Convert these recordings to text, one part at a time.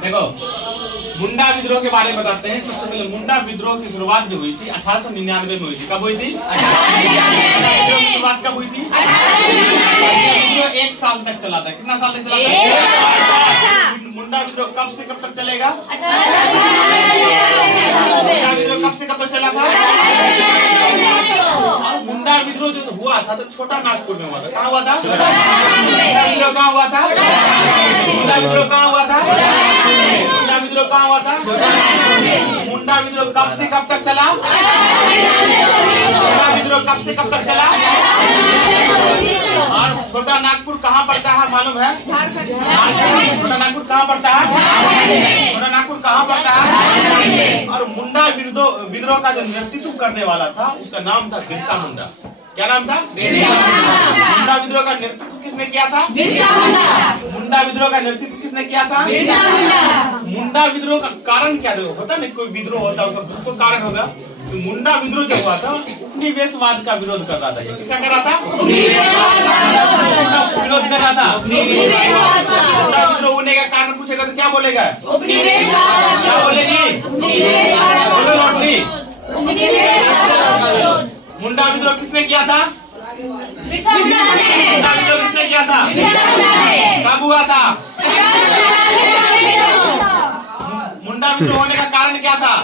देखो मुंडा विद्रोह के बारे में बताते हैं। सबसे पहले मुंडा विद्रोह की शुरुआत जो हुई थी 1899 में हुई थी। कब हुई थी? 1899 की शुरुआत कब हुई थी? 1899। 1 साल तक चला था। कितना साल तक चला था? मुंडा विद्रोह कब से कब तक चलेगा? मुंडा विद्रोह कब से कब तक चला था? और मुंडा विद्रोह जो हुआ था तो छोटा नागपुर में हुआ था। कहाँ हुआ था? मुंडा विद्रोह कहाँ हुआ था? मुंडा विद्रोह कहाँ हुआ था? मुंडा विद्रोह कहाँ हुआ था? मुंडा विद्रोह कब से कब तक चला? मुंडा विद्रोह कब से कब तक चला? और छोटा नागपुर कहाँ पड़ता है मालूम है? झारखंड। छोटा नागपुर कहाँ पड़ता है? छोटा नागपुर कहाँ पड़ता है? और मुंडा विद्रोह का जो नेतृत्व करने वाला था उसका नाम था बिरसा मुंडा। क्या नाम था? मुंडा विद्रोह का नेतृत्व किसने किया था? मुंडा विद्रोह का नेतृत्व किसने किया था? मुंडा विद्रोह का कारण क्या होता है? कोई विद्रोह होता है उसका तो कारण होगा। तो मुंडा विद्रोह जो हुआ था उपनिवेशवाद का विरोध कर रहा था। ये किसका कर रहा था? विरोध कर रहा था। मुंडा विद्रोह होने का कारण पूछेगा तो क्या बोलेगा? क्या बोलेगी? मुंडा विद्रोह किसने किया था? मुंडा विद्रोह किसने किया था? कब हुआ था? मुंडा विद्रोह होने का कारण क्या था?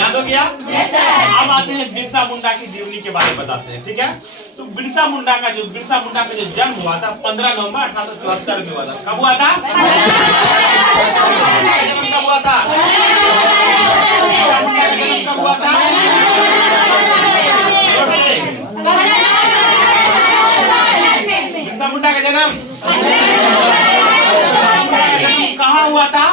याद हो गया? अब आते हैं बिरसा मुंडा की जीवनी के बारे में बताते हैं। ठीक है, तो बिरसा मुंडा का जो जन्म हुआ था 15 नवंबर 1874 में हुआ था। कब हुआ था? जन्म कब हुआ था? जन्म कब हुआ था? बिरसा मुंडा का जन्म कहाँ हुआ था?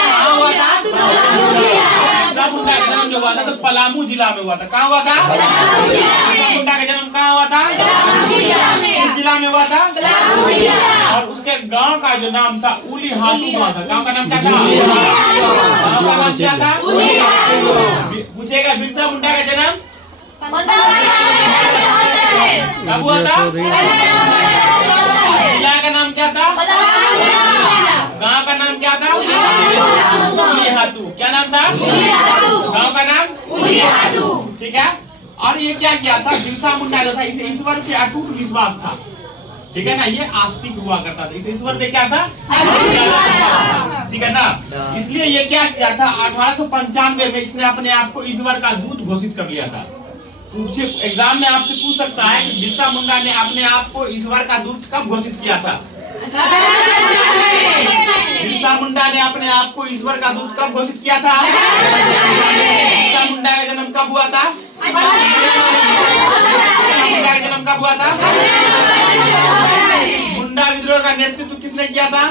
कहाँ हुआ था? बिरसा मुंडा का जन्म जो हुआ था तो पलामू जिला में हुआ था। कहाँ हुआ था? बिरसा मुंडा का जन्म कहाँ हुआ था? किस जिला में हुआ था? और उसके गांव का जो नाम था उली हातू गांव था। गांव का नाम क्या था? गांव का नाम क्या था? पूछेगा बिरसा मुंडा का जन्म कब हुआ था? जिला का नाम क्या था? गांव का नाम क्या था? उली हातू। क्या नाम था? गांव का नाम? ठीक है, और ये क्या किया था? बिरसा मुंडा जो था इसे ईश्वर पे अटूट विश्वास था। ठीक है ना, ये आस्तिक हुआ करता था। इसे ईश्वर पे क्या था? ठीक है ना, इसलिए ये क्या किया था? 1895 में इसने अपने आप को ईश्वर का दूत घोषित कर लिया था। एग्जाम में आपसे पूछ सकता है कि बिरसा मुंडा ने अपने आप को ईश्वर का दूत कब घोषित किया था? बिरसा मुंडा ने अपने आप को ईश्वर का दूत कब घोषित किया था? बिरसा मुंडा का जन्म कब हुआ था? बिरसा मुंडा का जन्म कब हुआ था? मुंडा विद्रोह का नेतृत्व किसने किया था?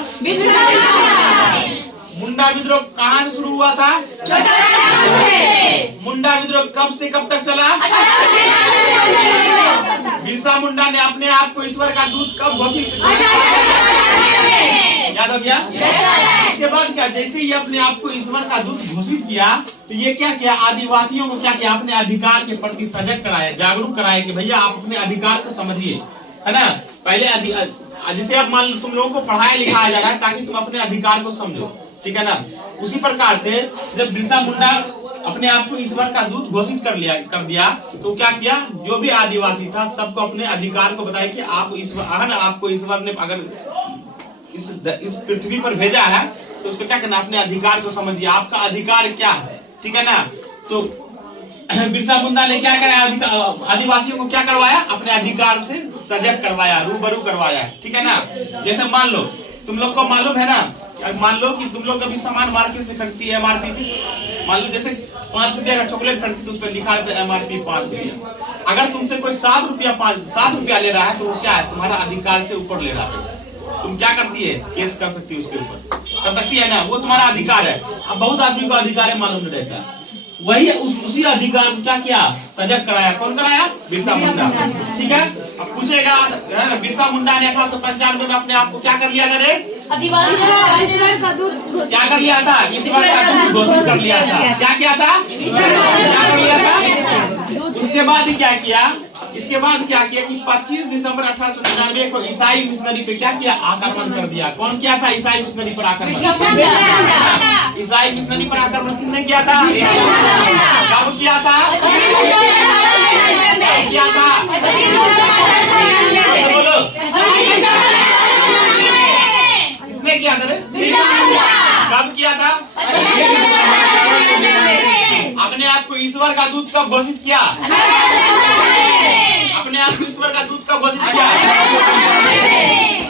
मुंडा विद्रोह कहाँ से शुरू हुआ था? मुंडा विद्रोह कब से कब तक चला? बिरसा मुंडा ने अपने आप को ईश्वर का दूत कब घोषित किया? याद हो गया? इसके बाद क्या, जैसे ही अपने आप को ईश्वर का दूत घोषित किया तो ये क्या किया? आदिवासियों को क्या किया? अपने अधिकार के प्रति सजग कराया, जागरूक कराया कि भैया आप अपने अधिकार को समझिए, है ना। पहले जैसे अब मान लो तुम लोगों को पढ़ाया लिखाया जा रहा है ताकि तुम अपने अधिकार को समझो। ठीक है ना, उसी प्रकार से जब बिरसा मुंडा अपने आप को ईश्वर का दूत घोषित कर दिया तो क्या किया? जो भी आदिवासी था सबको अपने अधिकार को बताया कि आप ईश्वर, अगर आपको ईश्वर ने अगर इस पृथ्वी पर भेजा है तो उसको क्या करना? अपने अधिकार को समझिए, आपका अधिकार क्या है। ठीक है ना, तो बिरसा मुंडा ने क्या कराया? आदिवासियों को क्या करवाया? अपने अधिकार से सजग करवाया, रूबरू करवाया। ठीक है ना, जैसे मान लो तुम लोग को मालूम है ना, मान लो कि तुम लोग अभी सामान मार्केट से खरीदती है MRP पे, मान लो जैसे 5 रुपया का चॉकलेट खरीदती तो उस पर लिखा रहता है MRP 5 रुपया। अगर तुमसे कोई 7 रुपया ले रहा है तो वो क्या है? तुम्हारा अधिकार से ऊपर ले रहा है। तुम क्या करती है? केस कर सकती है, उसके ऊपर कर सकती है ना, वो तुम्हारा अधिकार है। अब बहुत आदमी को अधिकार है मालूम नहीं रहता, वही उसी अधिकार को क्या किया? सजग कराया। कौन कराया? बिरसा मुंडा। ठीक है, अब पूछेगा बिरसा मुंडा ने 1895 में अपने आप को क्या कर लिया था रे? क्या कर लिया था? ईश्वर का दूत घोषित कर लिया था। क्या किया था? क्या कर लिया था? उसके बाद क्या किया, इसके बाद क्या किया कि 25 दिसंबर 1899 को ईसाई मिशनरी पे क्या किया, आक्रमण कर दिया। कौन किया था ईसाई मिशनरी पर आक्रमण? ईसाई मिशनरी पर आक्रमण किसने किया था? कब किया था? किया था? बोलो, किसने किया था? कब किया था? अपने आप को ईश्वर का दूत कब घोषित किया? अपने आप को ईश्वर का दूत कब घोषित किया?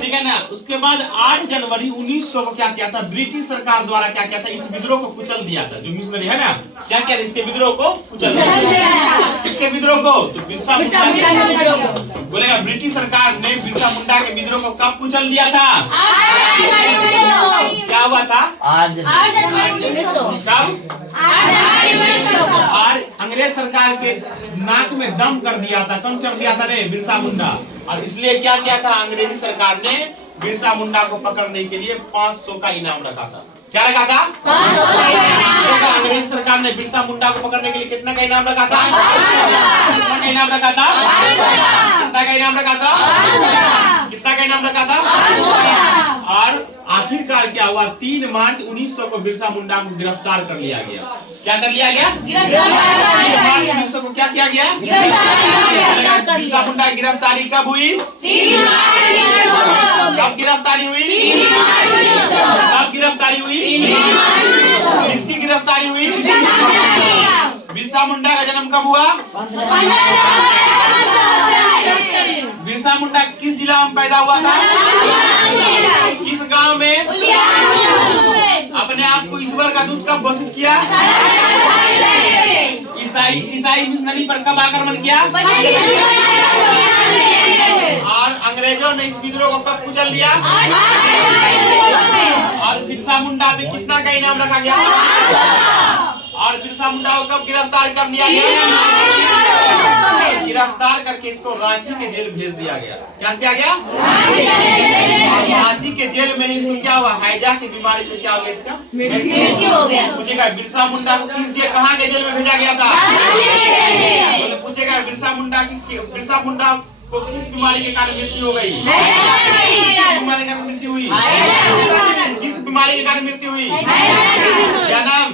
ठीक है ना। उसके बाद 8 जनवरी 1900 को क्या किया था, ब्रिटिश सरकार द्वारा क्या किया था, इस विद्रोह को कुचल दिया था। जो मिशनरी है ना, क्या किया, इसके विद्रोह को कुचल दिया। इसके विद्रोह को तो बिरसा मुंडा बोलेगा, ब्रिटिश सरकार ने बिरसा मुंडा के विद्रोह को कब कुचल दिया था? क्या हुआ था? 8 जनवरी कब? और अंग्रेज सरकार के नाक में दम कर दिया था। कौन कर दिया था रे? बिरसा मुंडा। और इसलिए क्या किया था, अंग्रेजी सरकार ने बिरसा मुंडा को पकड़ने के लिए 500 का इनाम रखा था। क्या रखा था? 500 अंग्रेजी सरकार ने बिरसा मुंडा को पकड़ने के लिए कितना का इनाम रखा था? कितना का इनाम रखा था? कितना का इनाम रखा था? कितना का इनाम रखा था? और आखिरकार क्या हुआ, 3 मार्च 1900 को बिरसा मुंडा को गिरफ्तार कर लिया गया। क्या कर लिया गया? 3 मार्च 1900 को क्या किया गया? बिरसा मुंडा की गिरफ्तारी कब हुई? कब गिरफ्तारी हुई? कब गिरफ्तारी हुई? किसकी गिरफ्तारी हुई? बिरसा मुंडा का जन्म कब हुआ? बिरसा मुंडा किस जिला में पैदा हुआ था? किस गांव में? अपने आप को ईश्वर का दूत कब घोषित किया? ईसाई मिशनरी पर कब आक्रमण किया? और अंग्रेजों ने इस विद्रोह को कब कुचल दिया? और बिरसा मुंडा पे कितना का इनाम रखा गया? और बिरसा मुंडा को कब गिरफ्तार कर लिया गया? गिरफ्तार करके इसको रांची के जेल भेज दिया गया। क्या किया गया? और रांची के जेल में इसको क्या हुआ, हैजा की बीमारी से क्या हो गया, इसका मृत्यु हो गया। पूछेगा बिरसा मुंडा को किस जेल, कहाँ के जेल में भेजा गया था? पूछेगा बिरसा मुंडा को किस बीमारी के कारण मृत्यु हो गई? बीमारी के कारण मृत्यु हुई? किस बीमारी के कारण मृत्यु हुई? क्या नाम?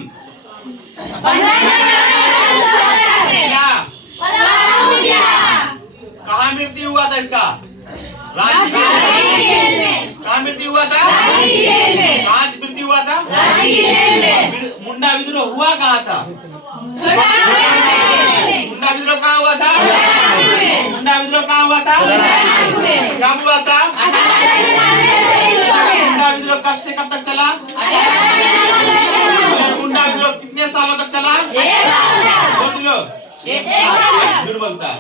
कहाँ मृत्यु हुआ था इसका? रांची जेल में। कहाँ मृत्यु हुआ था? कहाँ मृत्यु हुआ था? मुंडा विद्रोह हुआ कहाँ था? मुंडा विद्रोह कहाँ हुआ था? मुंडा विद्रोह कहाँ हुआ था? कब हुआ था? मुंडा विद्रोह कब से कब तक चला? मुंडा विद्रोह कितने सालों तक चला? सोच लो, झूठ बोलता है।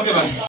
ओके भाई।